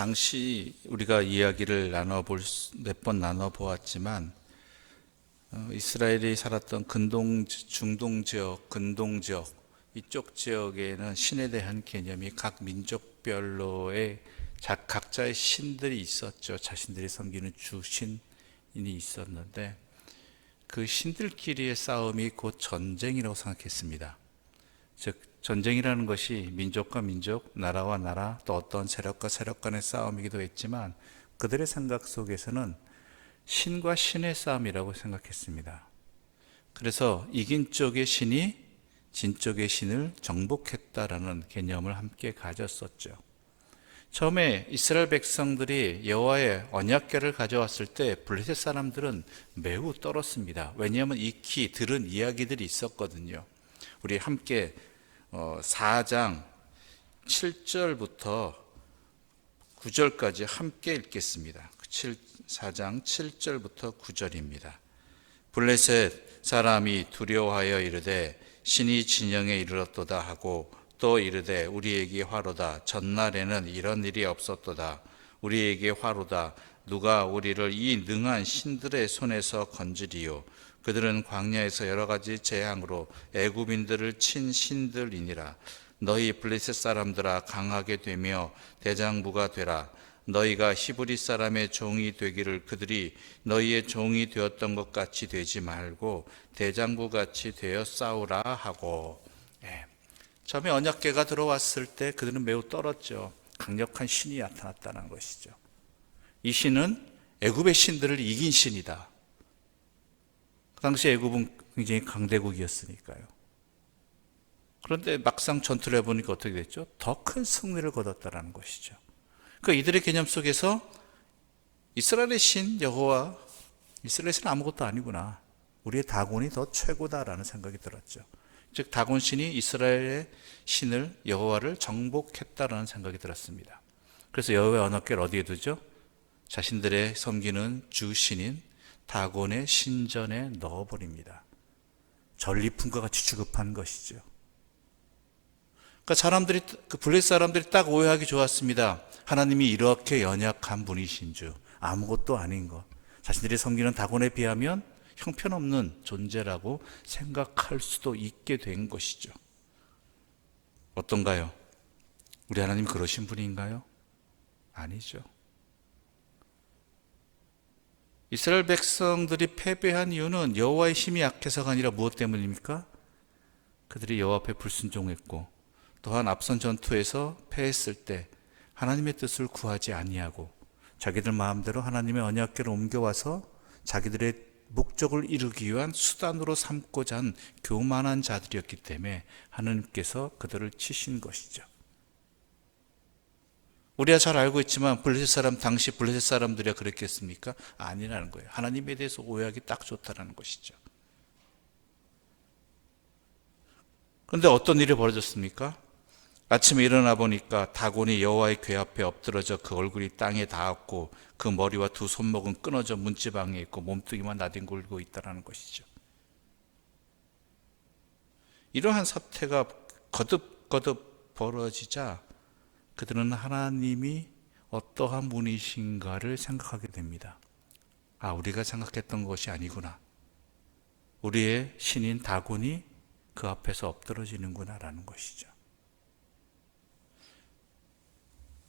당시 우리가 이야기를 몇 번 나눠보았지만 이스라엘이 살았던 중동 지역, 근동 지역 이쪽 지역에는 신에 대한 개념이 각 민족별로의 각자의 신들이 있었죠. 자신들이 섬기는 주신이 있었는데 그 신들끼리의 싸움이 곧 전쟁이라고 생각했습니다. 즉 전쟁이라는 것이 민족과 민족, 나라와 나라, 또 어떤 세력과 세력 간의 싸움이기도 했지만 그들의 생각 속에서는 신과 신의 싸움이라고 생각했습니다. 그래서 이긴 쪽의 신이 진 쪽의 신을 정복했다라는 개념을 함께 가졌었죠. 처음에 이스라엘 백성들이 여호와의 언약궤를 가져왔을 때 블레셋 사람들은 매우 떨었습니다. 왜냐하면 익히 들은 이야기들이 있었거든요. 우리 함께 4장 7절부터 9절까지 함께 읽겠습니다. 4장 7절부터 9절입니다. 블레셋 사람이 두려워하여 이르되 신이 진영에 이르렀도다 하고 또 이르되 우리에게 화로다. 전날에는 이런 일이 없었도다. 우리에게 화로다. 누가 우리를 이 능한 신들의 손에서 건지리요. 그들은 광야에서 여러 가지 재앙으로 애굽인들을 친 신들이니라. 너희 블레셋 사람들아 강하게 되며 대장부가 되라. 너희가 히브리 사람의 종이 되기를 그들이 너희의 종이 되었던 것 같이 되지 말고 대장부 같이 되어 싸우라 하고. 처음에 언약궤가 들어왔을 때 그들은 매우 떨었죠. 강력한 신이 나타났다는 것이죠. 이 신은 애굽의 신들을 이긴 신이다. 그 당시 애굽은 굉장히 강대국이었으니까요. 그런데 막상 전투를 해보니까 어떻게 됐죠? 더 큰 승리를 거뒀다는 것이죠. 그러니까 이들의 개념 속에서 이스라엘의 신 여호와, 이스라엘의 신은 아무것도 아니구나. 우리의 다곤이 더 최고다라는 생각이 들었죠. 즉 다곤 신이 이스라엘의 신을 여호와를 정복했다라는 생각이 들었습니다. 그래서 여호와의 언약궤를 어디에 두죠? 자신들의 섬기는 주신인 다곤의 신전에 넣어버립니다. 전리품과 같이 취급한 것이죠. 그러니까 블레셋 사람들이 딱 오해하기 좋았습니다. 하나님이 이렇게 연약한 분이신 줄, 아무것도 아닌 것, 자신들이 섬기는 다곤에 비하면 형편없는 존재라고 생각할 수도 있게 된 것이죠. 어떤가요? 우리 하나님 그러신 분인가요? 아니죠. 이스라엘 백성들이 패배한 이유는 여호와의 힘이 약해서가 아니라 무엇 때문입니까? 그들이 여호와 앞에 불순종했고 또한 앞선 전투에서 패했을 때 하나님의 뜻을 구하지 아니하고 자기들 마음대로 하나님의 언약궤를 옮겨와서 자기들의 목적을 이루기 위한 수단으로 삼고자 한 교만한 자들이었기 때문에 하나님께서 그들을 치신 것이죠. 우리가 잘 알고 있지만 당시 블레셋 사람들이 그랬겠습니까? 아니라는 거예요. 하나님에 대해서 오해하기 딱 좋다는 것이죠. 그런데 어떤 일이 벌어졌습니까? 아침에 일어나 보니까 다곤이 여호와의 궤 앞에 엎드러져 그 얼굴이 땅에 닿았고 그 머리와 두 손목은 끊어져 문지방에 있고 몸뚱이만 나뒹굴고 있다는 것이죠. 이러한 사태가 거듭 벌어지자 그들은 하나님이 어떠한 분이신가를 생각하게 됩니다. 우리가 생각했던 것이 아니구나. 우리의 신인 다곤이 그 앞에서 엎드러지는구나 라는 것이죠.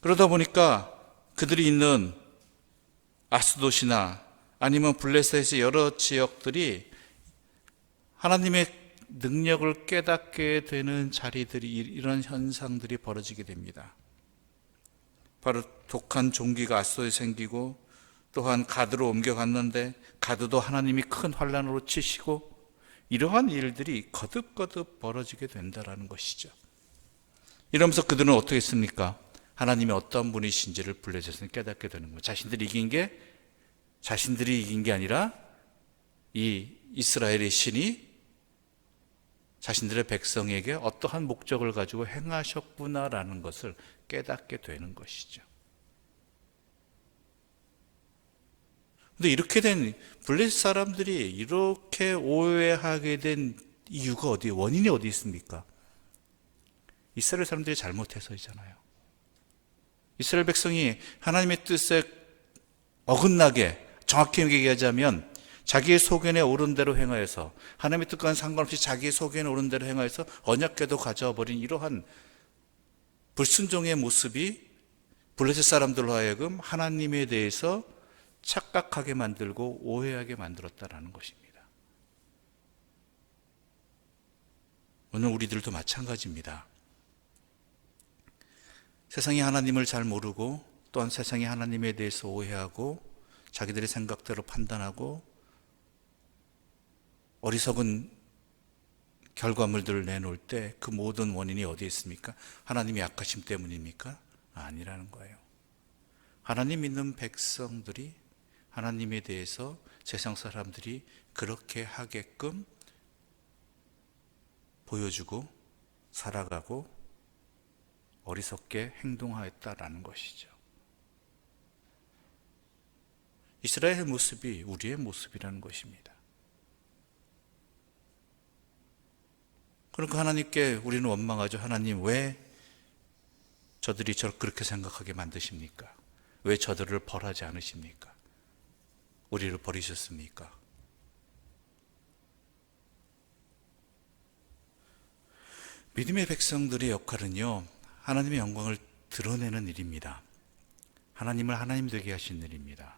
그러다 보니까 그들이 있는 아스돗이나 아니면 블레셋의 여러 지역들이 하나님의 능력을 깨닫게 되는 자리들이, 이런 현상들이 벌어지게 됩니다. 바로 독한 종기가 아스돗에 생기고 또한 가드로 옮겨갔는데 가드도 하나님이 큰 환난으로 치시고 이러한 일들이 거듭 벌어지게 된다는 것이죠. 이러면서 그들은 어떻게 했습니까? 하나님이 어떤 분이신지를 블레셋은 깨닫게 되는 거예요. 자신들이 이긴 게 아니라 이 이스라엘의 신이 자신들의 백성에게 어떠한 목적을 가지고 행하셨구나라는 것을 깨닫게 되는 것이죠. 근데 이렇게 된 블레셋 사람들이 이렇게 오해하게 된 이유가 원인이 어디 있습니까? 이스라엘 사람들이 잘못해서이잖아요. 이스라엘 백성이 하나님의 뜻에 어긋나게, 정확히 얘기하자면 자기의 소견에 오른 대로 행하여서, 하나님의 뜻과는 상관없이 자기의 소견에 오른 대로 행하여서 언약궤도 가져와 버린 이러한 불순종의 모습이 블레셋 사람들로 하여금 하나님에 대해서 착각하게 만들고 오해하게 만들었다라는 것입니다. 오늘 우리들도 마찬가지입니다. 세상이 하나님을 잘 모르고, 또한 세상이 하나님에 대해서 오해하고 자기들의 생각대로 판단하고 어리석은 결과물들을 내놓을 때 그 모든 원인이 어디에 있습니까? 하나님의 약하심 때문입니까? 아니라는 거예요. 하나님 믿는 백성들이 하나님에 대해서 세상 사람들이 그렇게 하게끔 보여주고 살아가고 어리석게 행동하였다라는 것이죠. 이스라엘의 모습이 우리의 모습이라는 것입니다. 그러니까 하나님께 우리는 원망하죠. 하나님, 왜 저들이 저를 그렇게 생각하게 만드십니까? 왜 저들을 벌하지 않으십니까? 우리를 버리셨습니까? 믿음의 백성들의 역할은요, 하나님의 영광을 드러내는 일입니다. 하나님을 하나님 되게 하신 일입니다.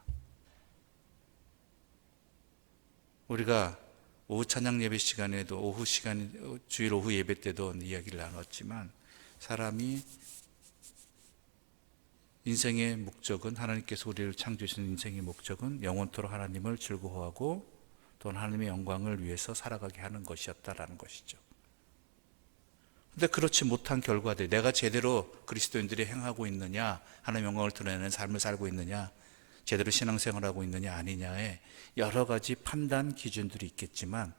우리가 오후 찬양 예배 시간에도, 주일 오후 예배 때도 이야기를 나눴지만, 사람이 인생의 목적은, 하나님께서 우리를 창조하신 인생의 목적은 영원토록 하나님을 즐거워하고 또는 하나님의 영광을 위해서 살아가게 하는 것이었다라는 것이죠. 근데 그렇지 못한 결과들, 내가 제대로 그리스도인들이 행하고 있느냐, 하나님의 영광을 드러내는 삶을 살고 있느냐, 제대로 신앙생활하고 있느냐 아니냐에 여러 가지 판단 기준들이 있겠지만,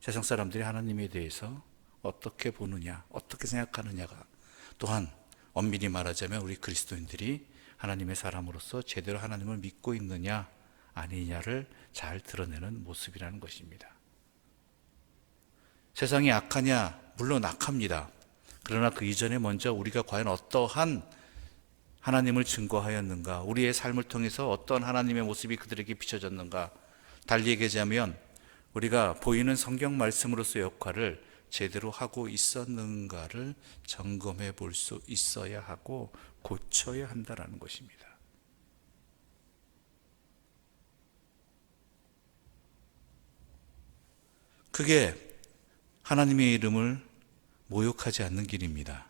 세상 사람들이 하나님에 대해서 어떻게 보느냐, 어떻게 생각하느냐가, 또한 엄밀히 말하자면 우리 그리스도인들이 하나님의 사람으로서 제대로 하나님을 믿고 있느냐 아니냐를 잘 드러내는 모습이라는 것입니다. 세상이 악하냐? 물론 악합니다. 그러나 그 이전에 먼저 우리가 과연 어떠한 하나님을 증거하였는가, 우리의 삶을 통해서 어떤 하나님의 모습이 그들에게 비춰졌는가, 달리 얘기하자면 우리가 보이는 성경 말씀으로서의 역할을 제대로 하고 있었는가를 점검해 볼 수 있어야 하고 고쳐야 한다는 것입니다. 그게 하나님의 이름을 모욕하지 않는 길입니다.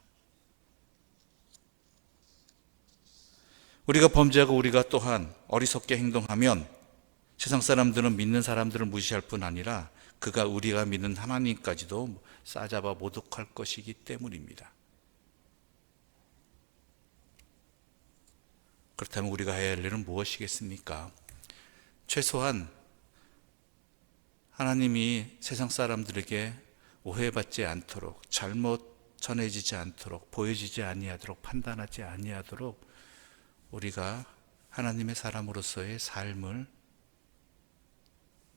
우리가 범죄하고 우리가 또한 어리석게 행동하면 세상 사람들은 믿는 사람들을 무시할 뿐 아니라 우리가 믿는 하나님까지도 싸잡아 모독할 것이기 때문입니다. 그렇다면 우리가 해야 할 일은 무엇이겠습니까? 최소한 하나님이 세상 사람들에게 오해받지 않도록, 잘못 전해지지 않도록, 보여지지 아니하도록, 판단하지 아니하도록 우리가 하나님의 사람으로서의 삶을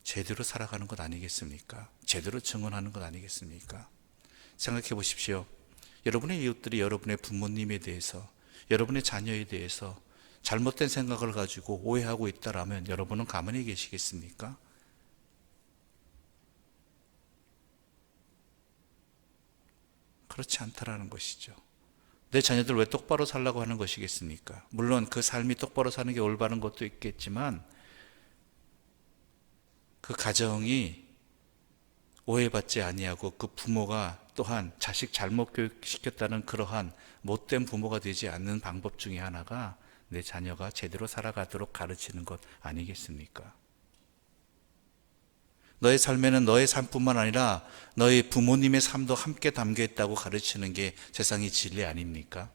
제대로 살아가는 것 아니겠습니까? 제대로 증언하는 것 아니겠습니까? 생각해 보십시오. 여러분의 이웃들이 여러분의 부모님에 대해서, 여러분의 자녀에 대해서 잘못된 생각을 가지고 오해하고 있다라면 여러분은 가만히 계시겠습니까? 그렇지 않다라는 것이죠. 내 자녀들 왜 똑바로 살라고 하는 것이겠습니까? 물론 그 삶이 똑바로 사는 게 올바른 것도 있겠지만, 그 가정이 오해받지 아니하고 그 부모가 또한 자식 잘못 교육시켰다는 그러한 못된 부모가 되지 않는 방법 중에 하나가 내 자녀가 제대로 살아가도록 가르치는 것 아니겠습니까? 너의 삶에는 너의 삶뿐만 아니라 너의 부모님의 삶도 함께 담겨 있다고 가르치는 게 세상의 진리 아닙니까?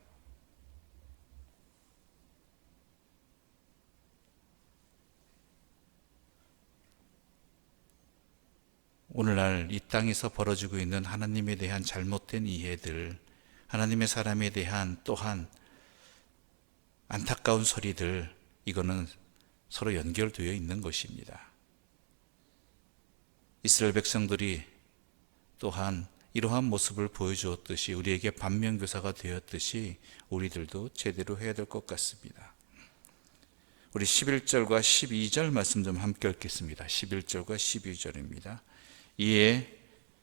오늘날 이 땅에서 벌어지고 있는 하나님에 대한 잘못된 이해들, 하나님의 사람에 대한 또한 안타까운 소리들, 이거는 서로 연결되어 있는 것입니다. 이스라엘 백성들이 또한 이러한 모습을 보여주었듯이, 우리에게 반면교사가 되었듯이 우리들도 제대로 해야 될 것 같습니다. 우리 11절과 12절 말씀 좀 함께 읽겠습니다. 11절과 12절입니다. 이에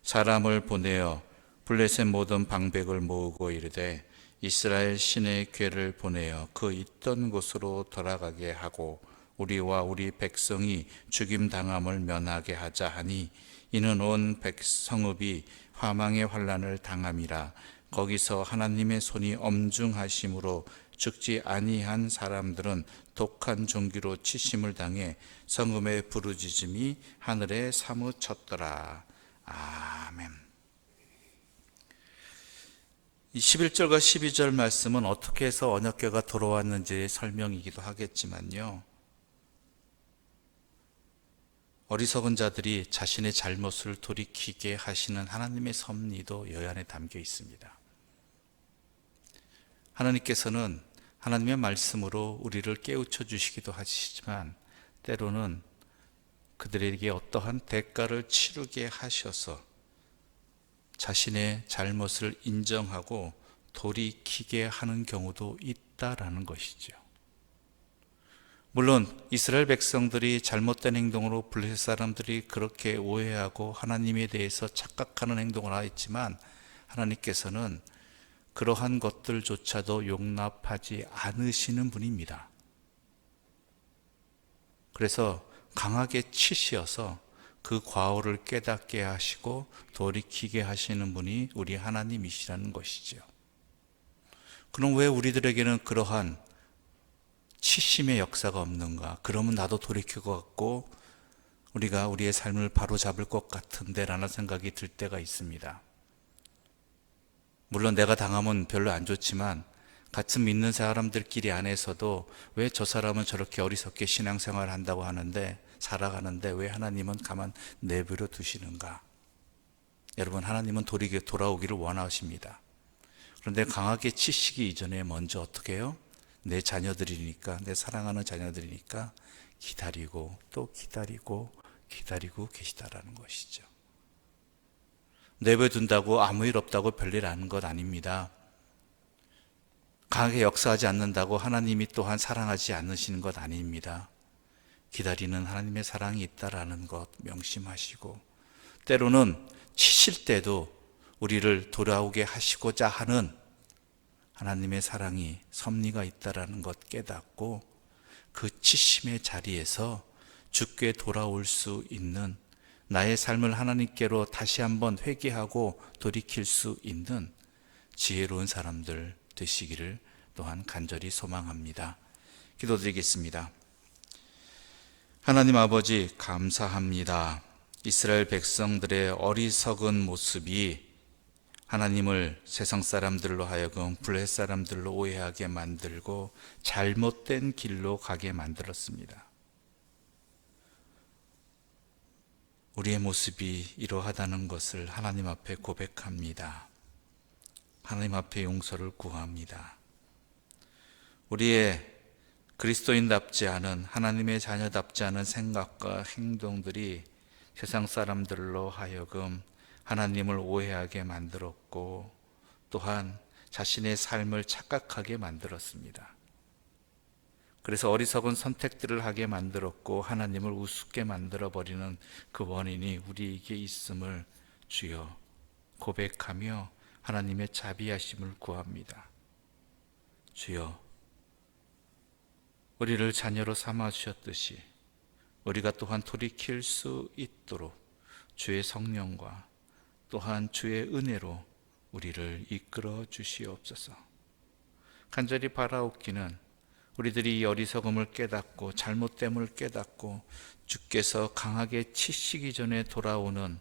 사람을 보내어 블레셋 모든 방백을 모으고 이르되 이스라엘 신의 궤를 보내어 그 있던 곳으로 돌아가게 하고 우리와 우리 백성이 죽임 당함을 면하게 하자 하니, 이는 온 백성읍이 화망의 환난을 당함이라. 거기서 하나님의 손이 엄중하심으로 죽지 아니한 사람들은 독한 종기로 치심을 당해 성읍의 부르짖음이 하늘에 사무쳤더라. 아멘. 이 11절과 12절 말씀은 어떻게 해서 언약궤가 돌아왔는지 설명이기도 하겠지만요, 어리석은 자들이 자신의 잘못을 돌이키게 하시는 하나님의 섭리도 여 안에 담겨 있습니다. 하나님께서는 하나님의 말씀으로 우리를 깨우쳐 주시기도 하시지만, 때로는 그들에게 어떠한 대가를 치르게 하셔서 자신의 잘못을 인정하고 돌이키게 하는 경우도 있다라는 것이죠. 물론 이스라엘 백성들이 잘못된 행동으로 블레셋 사람들이 그렇게 오해하고 하나님에 대해서 착각하는 행동을 하였지만, 하나님께서는 그러한 것들조차도 용납하지 않으시는 분입니다. 그래서 강하게 치시어서 그 과오를 깨닫게 하시고 돌이키게 하시는 분이 우리 하나님이시라는 것이죠. 그럼 왜 우리들에게는 그러한 치심의 역사가 없는가? 그러면 나도 돌이킬 것 같고 우리가 우리의 삶을 바로잡을 것 같은데 라는 생각이 들 때가 있습니다. 물론 내가 당하면 별로 안 좋지만, 같은 믿는 사람들끼리 안에서도 왜 저 사람은 저렇게 어리석게 신앙생활을 한다고 하는데, 살아가는데 왜 하나님은 가만 내버려 두시는가? 여러분, 하나님은 돌아오기를 원하십니다. 그런데 강하게 치시기 이전에 먼저 어떻게 해요? 내 자녀들이니까, 내 사랑하는 자녀들이니까 기다리고 또 기다리고 계시다라는 것이죠. 내버려둔다고 아무 일 없다고 별일 아는 것 아닙니다. 강하게 역사하지 않는다고 하나님이 또한 사랑하지 않으시는 것 아닙니다. 기다리는 하나님의 사랑이 있다라는 것 명심하시고, 때로는 치실 때도 우리를 돌아오게 하시고자 하는 하나님의 사랑이, 섭리가 있다라는 것 깨닫고 그 치심의 자리에서 주께 돌아올 수 있는, 나의 삶을 하나님께로 다시 한번 회개하고 돌이킬 수 있는 지혜로운 사람들 되시기를 또한 간절히 소망합니다. 기도드리겠습니다. 하나님 아버지, 감사합니다. 이스라엘 백성들의 어리석은 모습이 하나님을 세상 사람들로 하여금 블레셋 사람들로 오해하게 만들고 잘못된 길로 가게 만들었습니다. 우리의 모습이 이러하다는 것을 하나님 앞에 고백합니다. 하나님 앞에 용서를 구합니다. 우리의 그리스도인답지 않은, 하나님의 자녀답지 않은 생각과 행동들이 세상 사람들로 하여금 하나님을 오해하게 만들었고, 또한 자신의 삶을 착각하게 만들었습니다. 그래서 어리석은 선택들을 하게 만들었고 하나님을 우습게 만들어버리는 그 원인이 우리에게 있음을 주여 고백하며 하나님의 자비하심을 구합니다. 주여, 우리를 자녀로 삼아 주셨듯이 우리가 또한 돌이킬 수 있도록 주의 성령과 또한 주의 은혜로 우리를 이끌어 주시옵소서. 간절히 바라옵기는 우리들이 이 어리석음을 깨닫고 잘못됨을 깨닫고 주께서 강하게 치시기 전에 돌아오는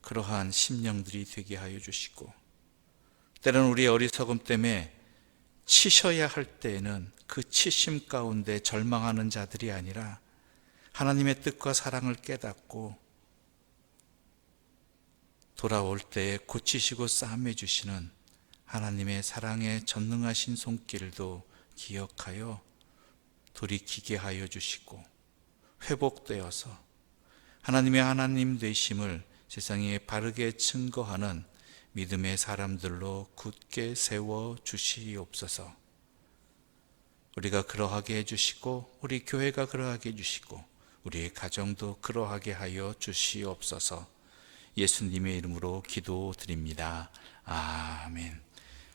그러한 심령들이 되게 하여 주시고, 때로는 우리의 어리석음 때문에 치셔야 할 때에는 그 치심 가운데 절망하는 자들이 아니라 하나님의 뜻과 사랑을 깨닫고 돌아올 때에 고치시고 싸매 주시는 하나님의 사랑에 전능하신 손길도 기억하여 돌이키게 하여 주시고, 회복되어서 하나님의 하나님 되심을 세상에 바르게 증거하는 믿음의 사람들로 굳게 세워 주시옵소서. 우리가 그러하게 해주시고 우리 교회가 그러하게 해주시고 우리의 가정도 그러하게 하여 주시옵소서. 예수님의 이름으로 기도드립니다. 아멘.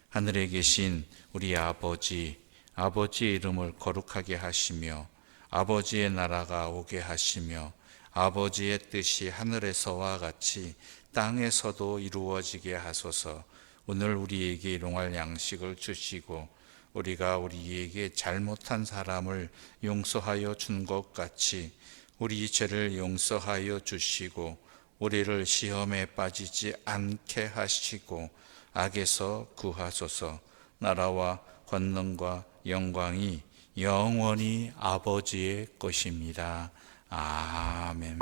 하늘에 계신 우리 아버지의 이름을 거룩하게 하시며 아버지의 나라가 오게 하시며 아버지의 뜻이 하늘에서와 같이 땅에서도 이루어지게 하소서. 오늘 우리에게 일용할 양식을 주시고 우리가 우리에게 잘못한 사람을 용서하여 준 것 같이 우리 죄를 용서하여 주시고 우리를 시험에 빠지지 않게 하시고 악에서 구하소서. 나라와 권능과 영광이 영원히 아버지의 것입니다. 아멘.